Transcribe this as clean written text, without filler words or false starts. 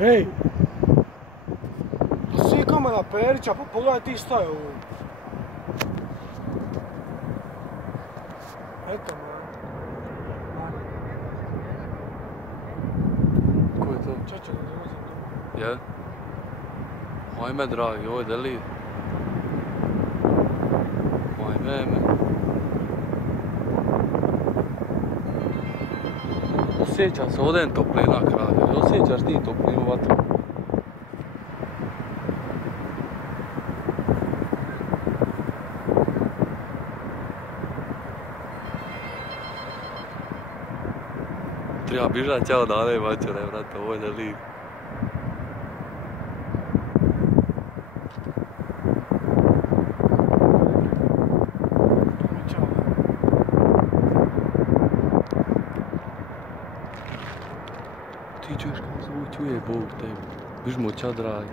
Ej! Pa svi kamena Perića, pa pogledaj ti šta je ovo. Eto, man. Ko je to? Čača, ne dolazim tu. Je? Ajme, dragi, ovo je delir. Ajme. Osjećam se ovdje toplina, kralje. Osjećaš ti toplinu vatru? Treba bižat ćao dane, mačore, vrata, ovo je delir. Ti čuješ kako zvuči, čuje Bog tebi. Bižmo, čao dragi.